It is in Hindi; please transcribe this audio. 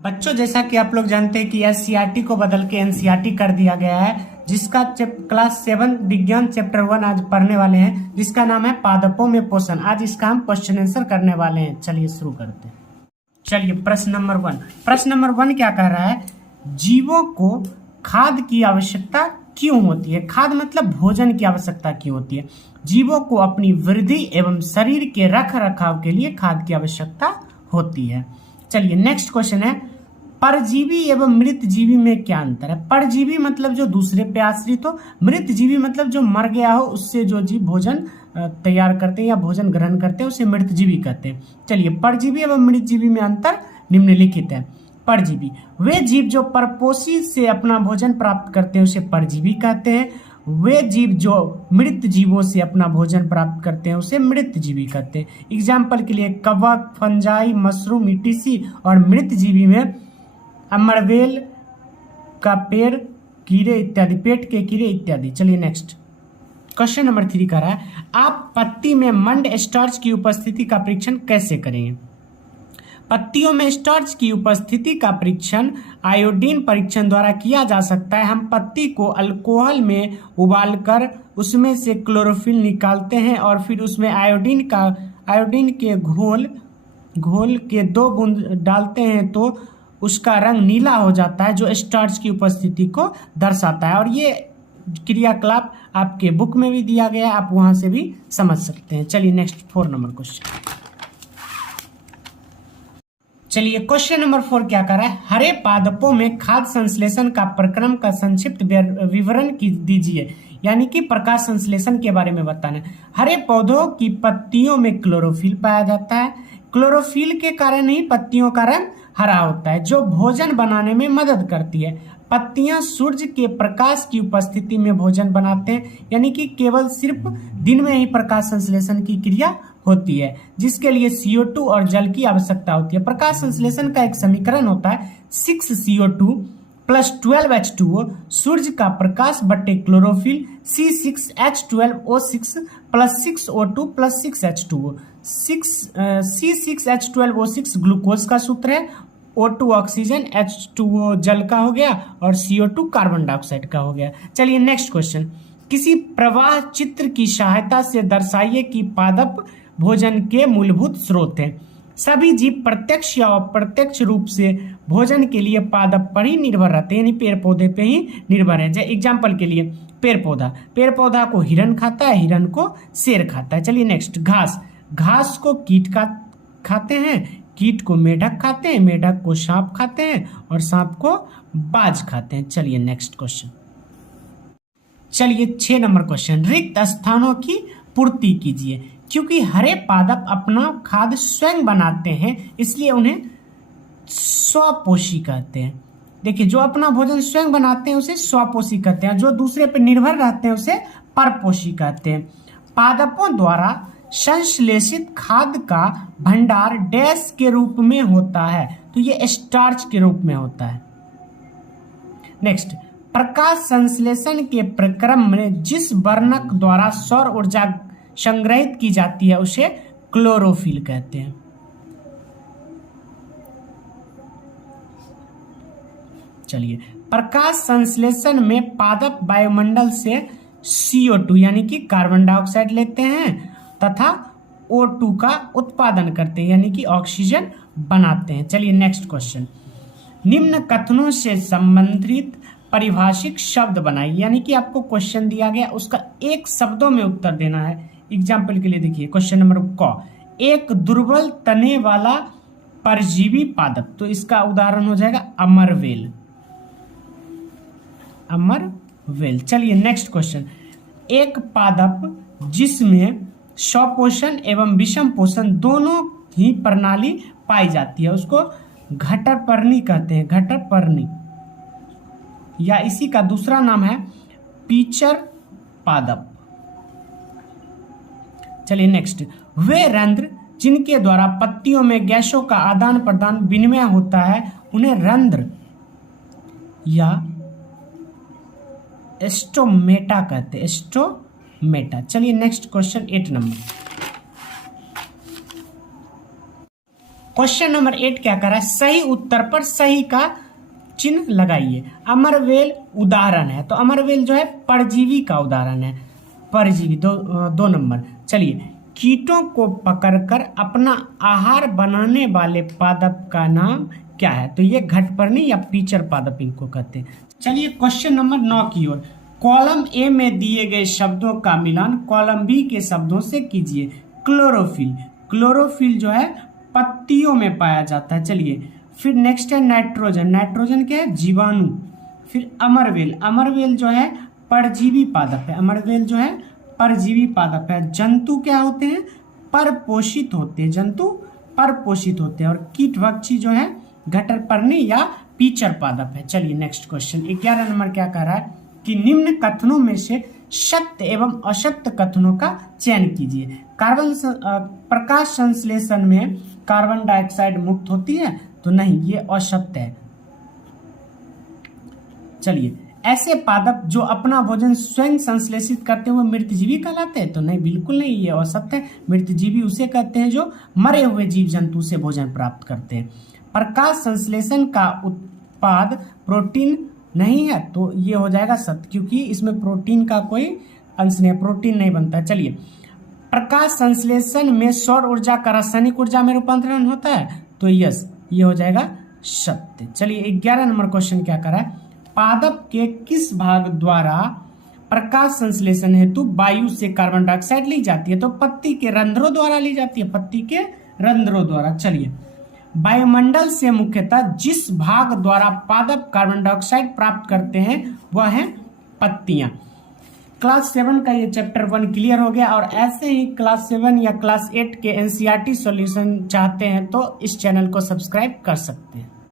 बच्चों, जैसा कि आप लोग जानते हैं कि एससीईआरटी को बदल के एनसीईआरटी कर दिया गया है, जिसका क्लास 7 विज्ञान चैप्टर 1 आज पढ़ने वाले हैं, जिसका नाम है पादपों में पोषण। आज इसका हम क्वेश्चन आंसर करने वाले हैं। चलिए शुरू करते हैं। चलिए प्रश्न नंबर 1 क्या कह रहा है? जीवों को खाद की आवश्यकता क्यों होती है? खाद मतलब भोजन की आवश्यकता क्यों होती है? जीवों को अपनी वृद्धि एवं शरीर के रख रखाव के लिए खाद की आवश्यकता होती है। चलिए नेक्स्ट क्वेश्चन है, परजीवी एवं मृत जीवी में क्या अंतर है? परजीवी मतलब जो दूसरे पे आश्रित हो, मृत जीवी मतलब जो मर गया हो, उससे जो जीव भोजन तैयार करते हैं या भोजन ग्रहण करते हैं उसे मृत जीवी कहते हैं। चलिए परजीवी एवं मृत जीवी में अंतर निम्नलिखित है। परजीवी वे जीव जो परपोषी से अपना भोजन प्राप्त करते हैं उसे परजीवी कहते हैं। वे जीव जो मृत जीवों से अपना भोजन प्राप्त करते हैं उसे मृत जीवी कहते हैं। एग्जाम्पल के लिए कवक, फंजाई, मशरूम, ईटीसी और मृत जीवी में अमरवेल का पेड़, कीड़े इत्यादि, पेट के कीड़े इत्यादि। चलिए नेक्स्ट क्वेश्चन नंबर 3 का रहा है, आप पत्ती में मंड स्टार्च की उपस्थिति का परीक्षण कैसे करेंगे? पत्तियों में स्टार्च की उपस्थिति का परीक्षण आयोडीन परीक्षण द्वारा किया जा सकता है। हम पत्ती को अल्कोहल में उबालकर उसमें से क्लोरोफिल निकालते हैं और फिर उसमें आयोडीन के घोल के 2 बूंद डालते हैं तो उसका रंग नीला हो जाता है, जो स्टार्च की उपस्थिति को दर्शाता है। और ये क्रियाकलाप आपके बुक में भी दिया गया है, आप वहां से भी समझ सकते हैं। चलिए नेक्स्ट 4 नंबर क्वेश्चन। चलिए क्वेश्चन नंबर 4 क्या कर रहा है, हरे पादपों में खाद्य संश्लेषण का प्रक्रम का संक्षिप्त विवरण दीजिए। यानी कि प्रकाश संश्लेषण के बारे में बताना है। हरे पौधों की पत्तियों में क्लोरोफिल पाया जाता है। क्लोरोफिल के कारण ही पत्तियों का रंग हरा होता है, जो भोजन बनाने में मदद करती है। पत्तियां सूर्य के प्रकाश की उपस्थिति में भोजन बनाते हैं, यानी कि केवल सिर्फ दिन में ही प्रकाश संश्लेषण की क्रिया होती है, जिसके लिए CO2 और जल की आवश्यकता होती है। प्रकाश संश्लेषण का एक समीकरण होता है 6CO2 + 12H2O, सूर्य का प्रकाश बटे chlorophyll C6H12O6 + 6O2 + 6H2O। C6H12O6 glucose का सूत्र है, O2 ऑक्सीजन, H2O जल का हो गया और CO2 कार्बन डाइऑक्साइड का हो गया। चलिए नेक्स्ट क्वेश्चन, किसी प्रवाह चित्र की सहायता से दर्शाइए कि पादप भोजन के मूलभूत स्रोत हैं। सभी जीव प्रत्यक्ष या अप्रत्यक्ष रूप से भोजन के लिए पादप पर ही निर्भर रहते हैं, यानी पेड़ पौधे पे ही निर्भर है। जैसे एग्जाम्पल के लिए पेड़ पौधा को हिरन खाता है, हिरन को शेर खाता है। चलिए नेक्स्ट, घास को कीट खाते हैं, कीट को मेढक खाते हैं, मेढक को सांप खाते हैं और सांप को बाज खाते हैं। चलिए नेक्स्ट क्वेश्चन। चलिए 6 नंबर क्वेश्चन, रिक्त स्थानों की पूर्ति कीजिए। क्योंकि हरे पादप अपना खाद्य स्वयं बनाते हैं, इसलिए उन्हें स्वपोषी कहते हैं। देखिए, जो अपना भोजन स्वयं बनाते हैं उसे स्वपोषी कहते हैं, जो दूसरे पर निर्भर रहते हैं उसे परपोषी कहते हैं। पादपों द्वारा संश्लेषित खाद्य का भंडार डैश के रूप में होता है, तो ये स्टार्च के रूप में होता है। नेक्स्ट, प्रकाश संश्लेषण के प्रक्रम में जिस वर्णक द्वारा सौर ऊर्जा संग्रहित की जाती है उसे क्लोरोफिल कहते हैं। चलिए, प्रकाश संश्लेषण में पादप वायुमंडल से CO2 यानी कि कार्बन डाइऑक्साइड लेते हैं तथा O2 का उत्पादन करते हैं, यानी कि ऑक्सीजन बनाते हैं। चलिए नेक्स्ट क्वेश्चन, निम्न कथनों से संबंधित परिभाषिक शब्द बनाइए। यानी कि आपको क्वेश्चन दिया गया, उसका एक शब्दों में उत्तर देना है। एग्जाम्पल के लिए देखिए क्वेश्चन नंबर क, एक दुर्बल तने वाला परजीवी पादप, तो इसका उदाहरण हो जाएगा अमरवेल। चलिए नेक्स्ट क्वेश्चन, एक पादप जिसमें स्वपोषण एवं विषम पोषण दोनों ही प्रणाली पाई जाती है उसको घटपर्णी कहते हैं। घटपर्णी या इसी का दूसरा नाम है पीचर पादप। चलिए नेक्स्ट, वे रंध्र जिनके द्वारा पत्तियों में गैसों का आदान प्रदान विनिमय होता है उन्हें रंध्र या स्टोमेटा कहते हैं। स्टोमेटा। चलिए next question 8 number. Question number 8 क्या कर रहा है, सही उत्तर पर सही का चिन्ह लगाइए। अमरवेल उदाहरण है, तो अमरवेल जो है परजीवी का उदाहरण है, परजीवी। दो नंबर। चलिए, कीटों को पकड़कर अपना आहार बनाने वाले पादप का नाम क्या है, तो ये घटपर्णी या पीचर पादप इनको कहते हैं। चलिए क्वेश्चन नंबर 9 की ओर। कॉलम ए में दिए गए शब्दों का मिलान कॉलम बी के शब्दों से कीजिए। क्लोरोफिल, क्लोरोफिल जो है पत्तियों में पाया जाता है। चलिए, फिर नेक्स्ट है नाइट्रोजन, नाइट्रोजन क्या है, जीवाणु। फिर अमरवेल, अमरवेल जो है परजीवी पादप है, अमरवेल जो है परजीवी पादप है। जंतु क्या होते हैं, परपोषित होते हैं, जंतु परपोषित होते हैं। और कीटभक्षी जो है घटपर्णी या पीचर पादप है। चलिए नेक्स्ट क्वेश्चन 11 नंबर क्या कह रहा है कि निम्न कथनों में से सत्य एवं असत्य कथनों का चयन कीजिए। प्रकाश संश्लेषण में कार्बन डाइऑक्साइड मुक्त होती है, तो नहीं, ये असत्य है। चलिए, ऐसे पादप जो अपना भोजन स्वयं संश्लेषित करते हुए मृतजीवी कहलाते हैं, तो नहीं, बिल्कुल नहीं, ये असत्य है। मृतजीवी उसे कहते हैं जो मरे हुए जीव जंतु से भोजन प्राप्त करते हैं। प्रकाश संश्लेषण का उत्पाद प्रोटीन नहीं है, तो ये हो जाएगा सत्य, क्योंकि इसमें प्रोटीन का कोई अंश नहीं, प्रोटीन नहीं बनता है। चलिए, प्रकाश संश्लेषण में सौर ऊर्जा का रासायनिक ऊर्जा में रूपांतरण होता है, तो यस, ये हो जाएगा सत्य। चलिए 11 नंबर क्वेश्चन क्या करा है, पादप के किस भाग द्वारा प्रकाश संश्लेषण हेतु वायु से कार्बन डाइऑक्साइड ली जाती है, तो पत्ती के रंध्रों द्वारा ली जाती है, पत्ती के रंध्रों द्वारा। चलिए, वायुमंडल से मुख्यतः जिस भाग द्वारा पादप कार्बन डाइऑक्साइड प्राप्त करते हैं वह है पत्तियां। क्लास 7 का ये चैप्टर 1 क्लियर हो गया। और ऐसे ही क्लास 7 या क्लास 8 के एनसीईआरटी सॉल्यूशन चाहते हैं तो इस चैनल को सब्सक्राइब कर सकते हैं।